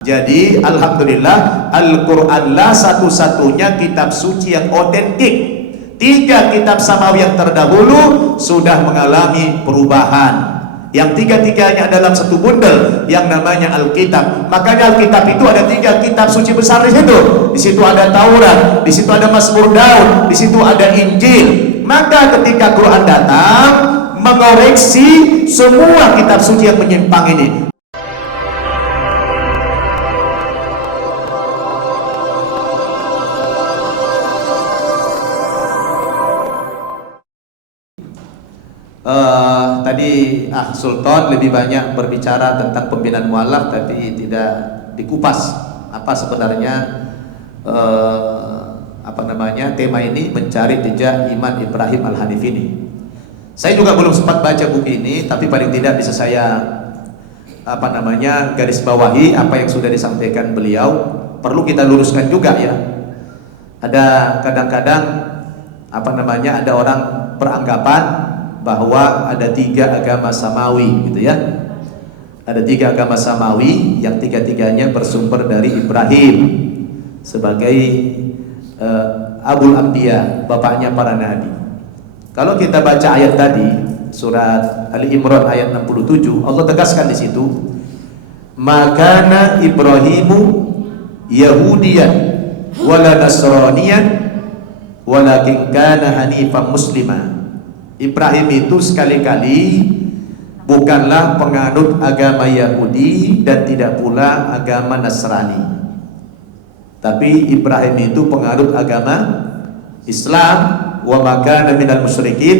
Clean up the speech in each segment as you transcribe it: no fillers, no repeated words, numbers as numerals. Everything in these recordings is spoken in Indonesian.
Jadi alhamdulillah Al-Quranlah satu-satunya kitab suci yang otentik. 3 kitab samawi yang terdahulu sudah mengalami perubahan, yang 3-tiganya dalam satu bundel yang namanya Alkitab. Makanya Alkitab itu ada 3 kitab suci besar di situ. Di situ ada Taurat, di situ ada Mazmur Daud, di situ ada Injil. Maka ketika Quran datang mengoreksi semua kitab suci yang menyimpang ini. Tadi Sultan lebih banyak berbicara tentang pembinaan mualaf, tapi tidak dikupas apa sebenarnya tema ini, mencari jejak iman Ibrahim Al-Hanif ini. Saya juga belum sempat baca buku ini, tapi paling tidak bisa saya garis bawahi apa yang sudah disampaikan beliau. Perlu kita luruskan juga ya. Ada kadang-kadang ada orang beranggapan bahwa ada 3 agama samawi gitu ya. Ada 3 agama samawi yang 3-tiganya bersumber dari Ibrahim sebagai Abul Anbiya, bapaknya para nabi. Kalau kita baca ayat tadi, surat Ali Imran ayat 67, Allah tegaskan di situ, "Makana Ibrahimu Yahudiyan wala Nasraniyan walakin kana hanifan muslima." Ibrahim itu sekali-kali bukanlah penganut agama Yahudi dan tidak pula agama Nasrani, tapi Ibrahim itu penganut agama Islam, wa makana minal musyrikin,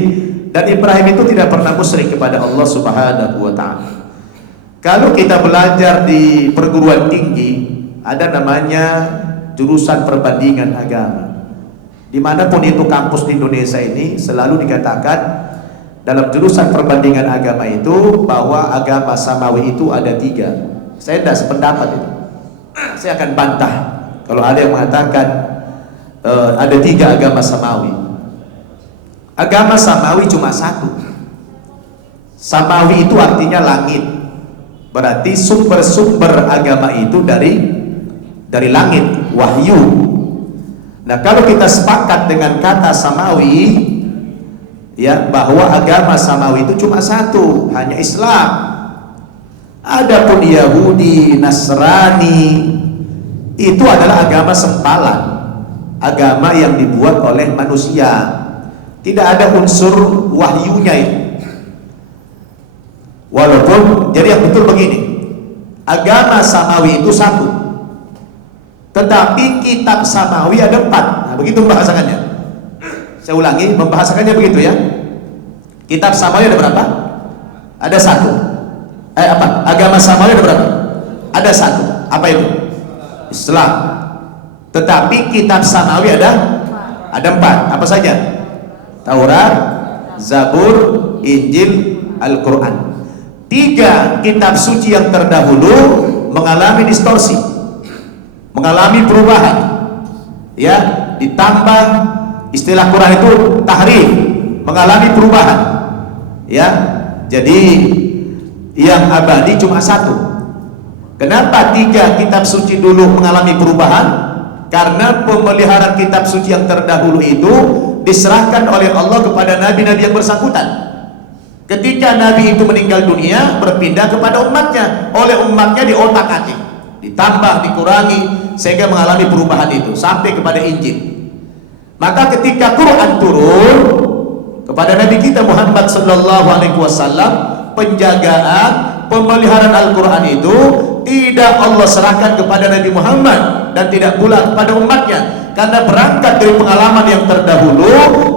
dan Ibrahim itu tidak pernah musyrik kepada Allah Subhanahu wa ta'ala. Kalau kita belajar di perguruan tinggi, ada namanya jurusan perbandingan agama. Dimanapun itu kampus di Indonesia ini selalu dikatakan dalam jurusan perbandingan agama itu bahwa agama samawi itu ada 3. Saya tidak sependapat itu. Saya akan bantah kalau ada yang mengatakan ada 3 agama samawi. Agama samawi cuma 1. Samawi itu artinya langit. Berarti sumber-sumber agama itu dari langit, wahyu. Nah, kalau kita sepakat dengan kata samawi, ya, bahwa agama samawi itu cuma 1, hanya Islam. Adapun Yahudi, Nasrani itu adalah agama sempalan, agama yang dibuat oleh manusia, tidak ada unsur wahyunya itu. Walaupun jadi yang betul begini, agama samawi itu 1, tetapi kitab samawi ada 4. Nah, begitu membahasakannya. Saya ulangi, membahasakannya begitu ya. Kitab samawi ada berapa? Ada 1. Agama samawi ada berapa? Ada 1. Apa itu? Islam. Tetapi kitab samawi ada 4. Apa saja? Taurat, Zabur, Injil, Al-Quran. 3 kitab suci yang terdahulu mengalami distorsi, mengalami perubahan, ya, ditambah istilah Quran itu tahrif, mengalami perubahan, ya. Jadi yang abadi cuma 1. Kenapa 3 kitab suci dulu mengalami perubahan? Karena pemeliharaan kitab suci yang terdahulu itu diserahkan oleh Allah kepada nabi-nabi yang bersangkutan. Ketika nabi itu meninggal dunia, berpindah kepada umatnya, oleh umatnya diotak-atik, ditambah, dikurangi, sehingga mengalami perubahan itu sampai kepada Injil. Maka ketika Quran turun kepada Nabi kita Muhammad sallallahu alaihi wasallam, penjagaan, pemeliharaan Al-Quran itu tidak Allah serahkan kepada Nabi Muhammad dan tidak pula kepada umatnya, karena berangkat dari pengalaman yang terdahulu,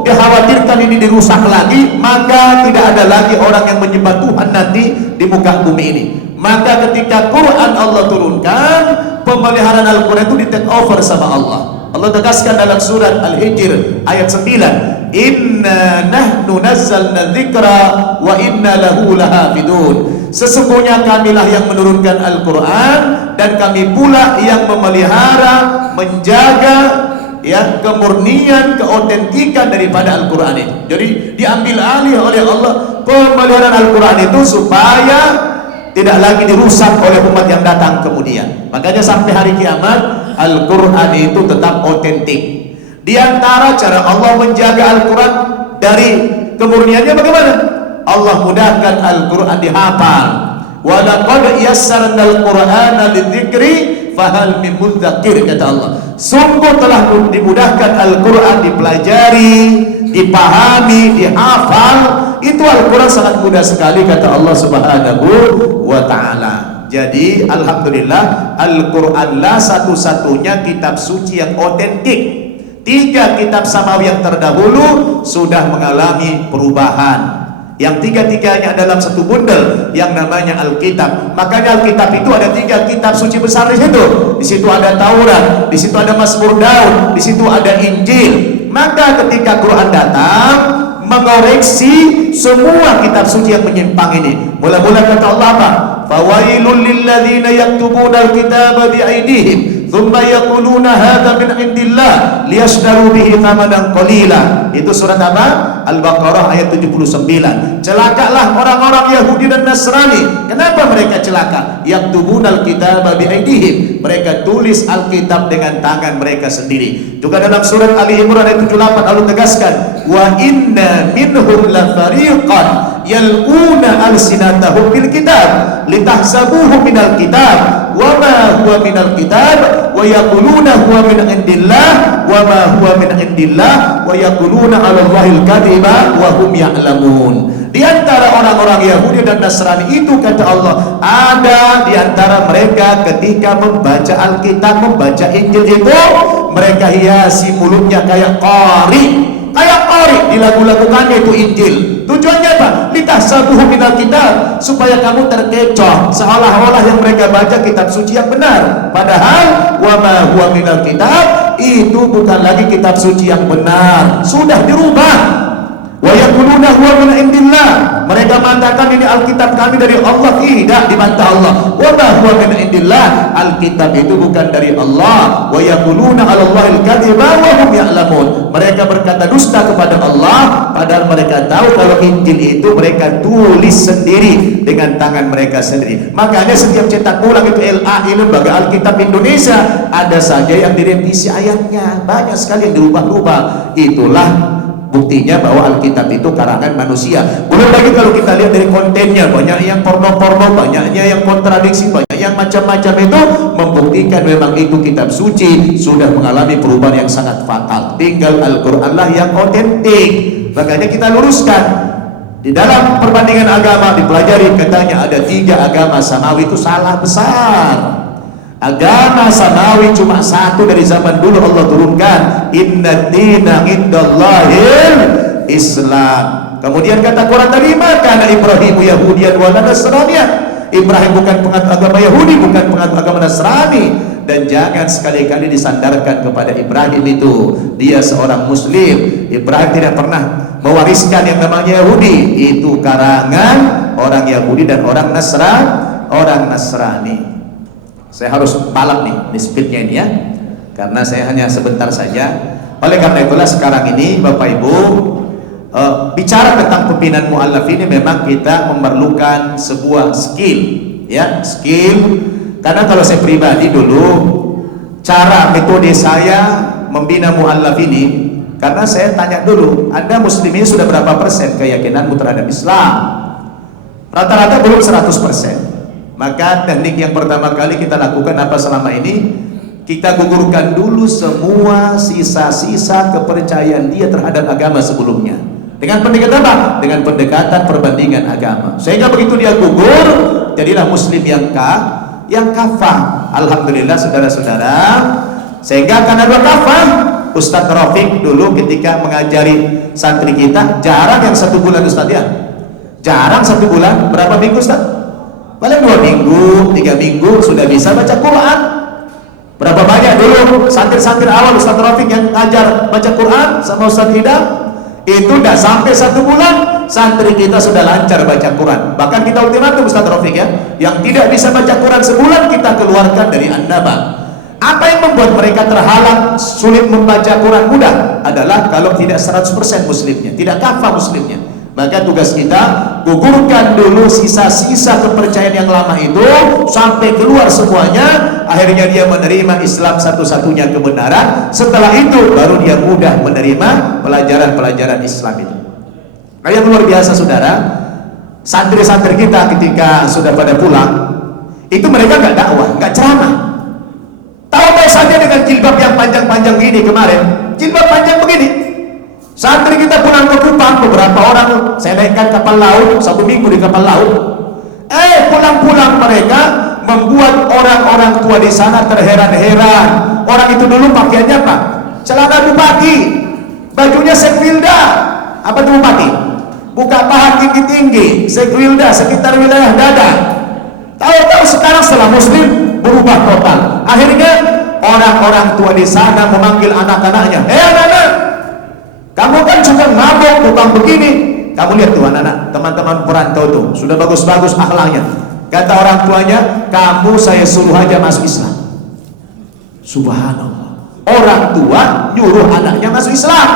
dikhawatirkan ini dirusak lagi, maka tidak ada lagi orang yang menyembah Tuhan nanti di muka bumi ini. Maka ketika Quran Allah turunkan, pemeliharaan Al-Quran itu di take over sama Allah. Allah tegaskan dalam surat Al-Hijr ayat 9, "Inna nahnu nazzalna dzikra wa inna lahu lahafidun." Sesungguhnya kamilah yang menurunkan Al-Quran dan kami pula yang memelihara, menjaga, ya, kemurnian, keotentikan daripada Al-Quran itu. Jadi diambil alih oleh Allah pemeliharaan Al-Quran itu supaya tidak lagi dirusak oleh umat yang datang kemudian. Makanya sampai hari kiamat Al-Quran itu tetap otentik. Di antara cara Allah menjaga Al-Quran dari kemurniannya bagaimana? Allah mudahkan Al-Quran dihafal. Wa laqad yassarnal Qur'ana lidzikri fahal min mudzakir, kata Allah. Sungguh telah dimudahkan Al-Quran dipelajari, dipahami, dihafal. Itu Al-Quran sangat mudah sekali, kata Allah Subhanahu wa ta'ala. Jadi alhamdulillah Al-Quranlah satu-satunya kitab suci yang otentik. 3 kitab samawi yang terdahulu sudah mengalami perubahan, yang 3-tiganya dalam satu bundel yang namanya Alkitab. Makanya Alkitab itu ada 3 kitab suci besar di situ. Di situ ada Taurat, di situ ada Mazmur Daud, di situ ada Injil. Maka ketika Quran datang mengoreksi semua kitab suci yang menyimpang ini. Mula-mula kata Allah apa? Fawailul lilladzina yaktubuna alkitaba biaidihim thumma yaquluna hadza min indillah liyashtaru bihi thamanan qalila. Itu surat apa? Al-Baqarah ayat 79. Celakalah orang-orang Yahudi dan Nasrani. Kenapa mereka celaka? Yaktubuna alkitaba biaidihim. Mereka tulis Alkitab dengan tangan mereka sendiri. Juga dalam surat Ali Imran ayat 78 Allah tegaskan, wa inna minhum la fariqan yalquna alsinatahum bil kitab litahsabuhu minal kitab wa ma huwa minal kitab wa yaquluna huwa min indillah wa ma huwa min indillah wa yaquluna 'ala Allahil kadhiba wa hum ya'lamun. Di antara orang-orang Yahudi dan Nasrani itu, kata Allah, ada di antara mereka ketika membaca Alkitab, membaca Injil itu mereka hiasi mulutnya kayak qari. Kayak qari di lagu-lagukannya itu Injil. Tujuannya apa? Litahsabuhu minal kitab, supaya kamu terkecoh seolah-olah yang mereka baca kitab suci yang benar. Padahal wa ma huwa minal kitab itu bukan lagi kitab suci yang benar, sudah dirubah. Wa yaquluna huwa min indillah, mereka mengatakan ini Alkitab kami dari Allah. Tidak, dibantah Allah. Wa ma huwa min indillah, Alkitab itu bukan dari Allah. Wa yaquluna 'ala Allahil kadhiba wa hum ya'lamun, mereka berkata dusta kepada Allah padahal mereka tahu kalau Injil itu mereka tulis sendiri dengan tangan mereka sendiri. Makanya setiap cetak ulang itu LAI, Lembaga Alkitab Indonesia, ada saja yang direvisi ayatnya, banyak sekali yang dirubah-rubah. Itulah buktinya bahwa Alkitab itu karangan manusia. Belum lagi kalau kita lihat dari kontennya, banyak yang porno-porno, banyaknya yang kontradiksi, banyak yang macam-macam, itu membuktikan memang itu kitab suci sudah mengalami perubahan yang sangat fatal. Tinggal Al-Quran lah yang otentik. Makanya kita luruskan. Di dalam perbandingan agama dipelajari, katanya ada 3 agama samawi, itu salah besar. Agama samawi cuma satu dari zaman dulu Allah turunkan, inna dina indallahil Islam. Kemudian kata Quran tadi, maka Ibrahim Yahudian wa Nasraniyan. Ibrahim bukan penganut agama Yahudi, bukan penganut agama Nasrani. Dan jangan sekali-kali disandarkan kepada Ibrahim itu dia seorang Muslim. Ibrahim tidak pernah mewariskan yang namanya Yahudi. Itu karangan orang Yahudi dan orang Nasrani. Saya harus balap nih speednya ini ya, karena saya hanya sebentar saja. Oleh karena itulah sekarang ini Bapak Ibu, bicara tentang pembinaan mu'allaf ini memang kita memerlukan sebuah skill, ya, skill. Karena kalau saya pribadi dulu, cara metode saya membina mu'allaf ini, karena saya tanya dulu, Anda muslim ini sudah berapa persen keyakinanmu terhadap Islam? Rata-rata belum 100%. Maka teknik yang pertama kali kita lakukan apa selama ini? Kita gugurkan dulu semua sisa-sisa kepercayaan dia terhadap agama sebelumnya. Dengan pendekatan apa? Dengan pendekatan perbandingan agama. Sehingga begitu dia gugur, jadilah muslim yang kafah. Alhamdulillah saudara-saudara. Sehingga karena dua kafah, Ustadz Rafiq dulu ketika mengajari santri kita, jarang yang 1 bulan Ustadz ya. Jarang 1 bulan, berapa minggu Ustadz? Paling 2 minggu, 3 minggu sudah bisa baca Quran. Berapa banyak dulu santri-santri awal Ustadz Rafiq yang ngajar baca Quran sama Ustadz Hidam, itu udah sampai 1 bulan santri kita sudah lancar baca Quran. Bahkan kita ultimatum Ustadz Rafiq ya, yang tidak bisa baca Quran sebulan kita keluarkan dari An-Naba. Apa yang membuat mereka terhalang sulit membaca Quran mudah adalah kalau tidak 100% muslimnya, tidak kafah muslimnya. Maka tugas kita gugurkan dulu sisa-sisa kepercayaan yang lama itu sampai keluar semuanya. Akhirnya dia menerima Islam satu-satunya kebenaran. Setelah itu baru dia mudah menerima pelajaran-pelajaran Islam itu. Nah, yang luar biasa saudara, santri-santri kita ketika sudah pada pulang itu mereka nggak dakwah, nggak ceramah. Tahu-tahu saja dengan jilbab yang panjang-panjang gini kemarin, jilbab panjang begini. Santri kita pulang ke Kupang, beberapa orang saya naikkan kapal laut, 1 minggu di kapal laut. Pulang-pulang mereka membuat orang-orang tua di sana terheran-heran. Orang itu dulu pakaiannya apa? Celana bupati, bajunya sekwilda. Apa itu bupati? Buka paha tinggi-tinggi, sekwilda sekitar wilayah dada. Tahu-tahu sekarang setelah Muslim berubah total. Akhirnya orang-orang tua di sana memanggil anak-anaknya, anak-anak, kamu kan juga mabok tukang begini. Kamu lihat tuh anak-anak, teman-teman perantau tuh sudah bagus-bagus akhlaknya. Kata orang tuanya, kamu saya suruh aja masuk Islam. Subhanallah, orang tua nyuruh anaknya masuk Islam,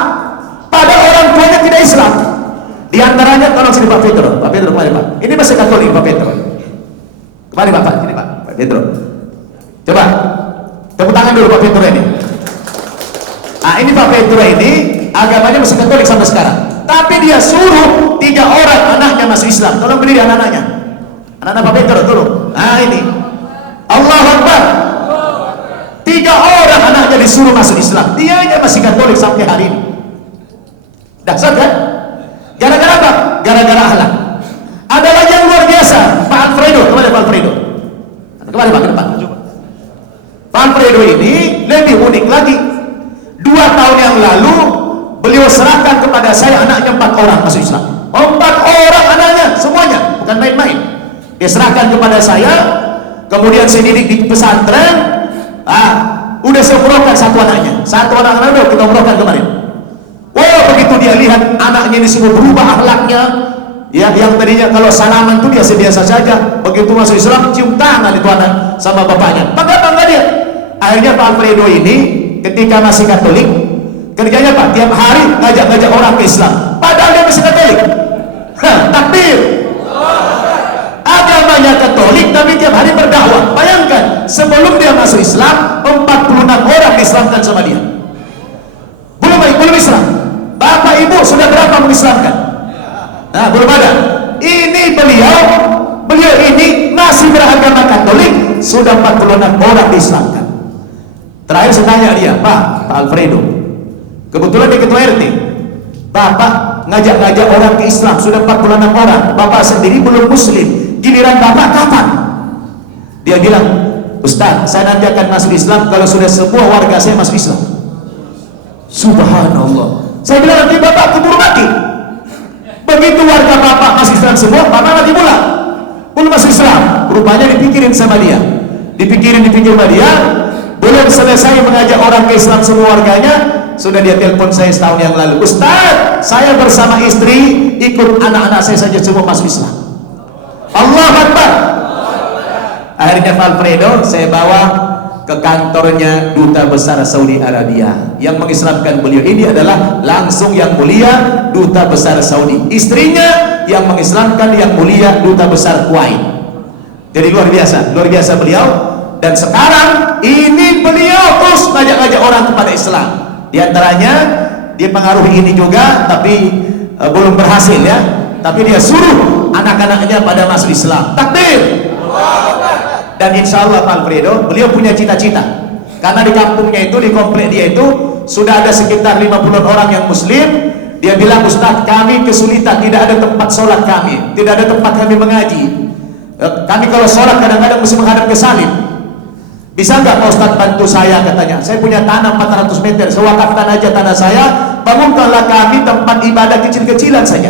padahal orang tuanya tidak Islam. Di antaranya, tolong sini Pak Petro. Pak Petro kemari Pak, ini masih Katolik Pak Petro. Kemari Pak, ini Pak Petro. Coba tepuk tangan dulu Pak Petro ini. Ini Pak Petro ini agamanya masih Katolik sampai sekarang, tapi dia suruh 3 orang anaknya masuk Islam. Tolong berdiri anak-anaknya, anak-anak Pak Petro turun. Ini Allahu Akbar, 3 orang anaknya disuruh masuk Islam, dia aja masih Katolik sampai hari ini. Dasar kan? Gara-gara apa? Gara-gara akhlak. Ada lagi yang luar biasa, Pak Alfredo. Kemana Pak Alfredo? Kemana Pak? Ke depan. Pak Alfredo ini lebih unik lagi. 2 tahun yang lalu beliau serahkan kepada saya anaknya 4 orang masuk Islam. 4 orang anaknya semuanya, bukan main-main. Dia serahkan kepada saya, kemudian saya didik di pesantren. Udah saya umrohkan 1 anaknya. 1 anak udah kita umrohkan kemarin. Begitu dia lihat anaknya ini semua berubah akhlaknya. Ya, yang tadinya kalau salaman tuh biasa-biasa saja, begitu masuk Islam cium tangan itu anak sama bapaknya. Bangga dia. Akhirnya Pak Alfredo ini ketika masih Katolik, kerjanya Pak tiap hari ngajak-ngajak orang ke Islam, padahal dia masih Katolik. Takbir. Agamanya Katolik tapi tiap hari berdakwah. Bayangkan, sebelum dia masuk Islam 46 orang diislamkan sama dia. Belum Islam. Bapak ibu sudah berapa mengislamkan? Belum ada. Ini beliau ini masih beragama Katolik, sudah 46 orang diislamkan. Terakhir saya tanya dia, Pak Alfredo, kebetulan dia ketua RT, Bapak ngajak-ngajak orang ke Islam sudah 46 orang, Bapak sendiri belum Muslim, giliran Bapak kapan? Dia bilang, Ustaz, saya nanti akan masuk Islam kalau sudah semua warga saya masuk Islam. Subhanallah. Saya bilang, nanti Bapak keburu mati. Begitu warga Bapak masuk Islam semua, Bapak mati pula, belum masuk Islam. Rupanya dipikirin sama dia, dipikir sama dia. Belum selesai mengajak orang ke Islam semua warganya, sudah dia telepon saya setahun yang lalu, Ustaz, saya bersama istri ikut anak-anak saya saja semua masuk Islam. Allahu Akbar. Akhirnya Pak Alfredo saya bawa ke kantornya Duta Besar Saudi Arabia. Yang mengislamkan beliau ini adalah langsung Yang Mulia Duta Besar Saudi. Istrinya yang mengislamkan Yang Mulia Duta Besar Kuwait. Jadi luar biasa beliau. Dan sekarang ini beliau terus ngajak-ngajak orang kepada Islam. Di antaranya dia pengaruhi ini juga, tapi belum berhasil ya. Tapi dia suruh anak-anaknya pada masuk Islam. Takbir. Dan insya Allah Pak Alfredo, beliau punya cita-cita. Karena di kampungnya itu, di komplek dia itu sudah ada sekitar 50 orang yang Muslim. Dia bilang, Ustaz, kami kesulitan, tidak ada tempat sholat kami, tidak ada tempat kami mengaji. Kami kalau sholat kadang-kadang mesti menghadap ke salib. Bisa nggak Pak Ustaz bantu saya, katanya. Saya punya tanah 400 meter, sewakafkan aja tanah saya, bangunkanlah kami tempat ibadah kecil-kecilan saja,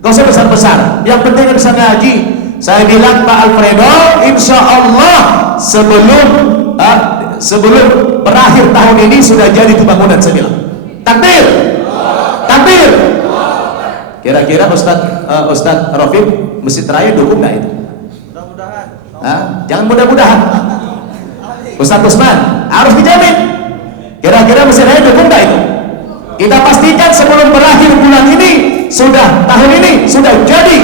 gak usah besar-besar, yang penting bisa ngaji. Saya bilang, Pak Alfredo, insya Allah sebelum berakhir tahun ini sudah jadi itu bangunan. Saya bilang, takbir, takbir. Kira-kira Ustaz Rafiq Masjid Raya dukung nggak itu? Mudah-mudahan. Jangan mudah-mudahan. Ustaz Usman harus dijamin. Kira-kira Masjid Raya dukung nggak itu? Kita pastikan sebelum berakhir bulan ini sudah tahun ini sudah jadi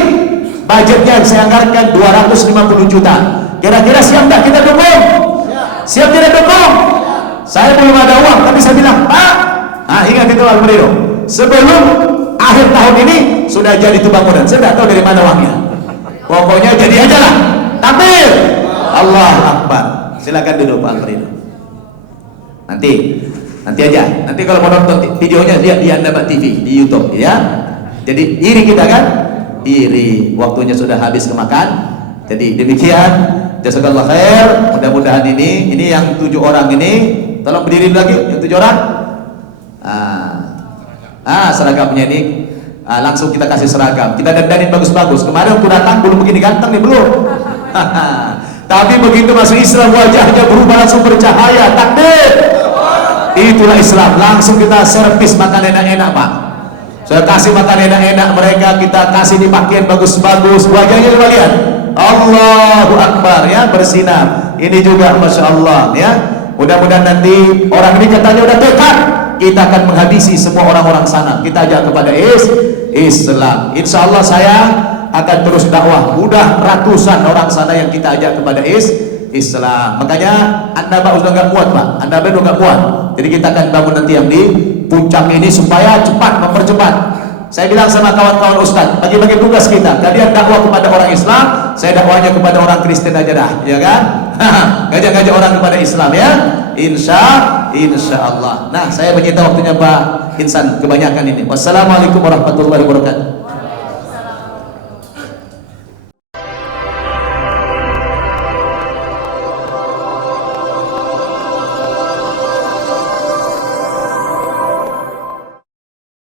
budgetnya, saya anggarkan 250 juta. Kira-kira siap tak kita dukung? Siap tidak dukung? Saya belum ada uang, tapi saya bilang, Pak, ingat itu Alfredo, sebelum akhir tahun ini sudah jadi itu bangunan. Saya tidak tahu dari mana uangnya, pokoknya jadi aja lah. Takbir, Allah Akbar. Silakan duduk Pak Alfredo. Nanti aja. Nanti kalau mau nonton videonya lihat di Anda TV di YouTube ya. Jadi iri kita kan? Iri. Waktunya sudah habis kemakan. Jadi demikian. Jazakallah khair. Mudah-mudahan ini yang 7 orang ini, tolong berdiri lagi yang 7 orang. Seragamnya ini langsung kita kasih seragam. Kita dandanin bagus-bagus. Kemarin waktu datang belum begini ganteng nih, belum. Tapi begitu masuk Islam wajahnya berubah langsung bercahaya. Takbir. Itulah Islam. Langsung kita servis makan enak-enak, Pak. Saya kasih makan enak-enak mereka, kita kasih di pakaian bagus-bagus, wajahnya coba lihat. Allahu Akbar ya, bersinar. Ini juga Masya Allah ya. Mudah-mudahan nanti orang ini katanya udah dekat, kita akan menghabisi semua orang-orang sana. Kita ajak kepada Islam. Insya Allah saya akan terus dakwah. Udah ratusan orang sana yang kita ajak kepada Islam. Makanya Anda Pak sudah nggak muat, Pak. Anda udah nggak muat. Jadi kita akan bangun nanti yang di puncak ini supaya cepat, mempercepat. Saya bilang sama kawan-kawan Ustadz, bagi-bagi tugas kita. Kalian dakwah kepada orang Islam, saya dakwahnya kepada orang Kristen aja dah, ya kan? Ngajak-ngajak orang kepada Islam ya. Insya Allah. Nah, saya menyita waktunya Pak Insan kebanyakan ini. Wassalamualaikum warahmatullahi wabarakatuh.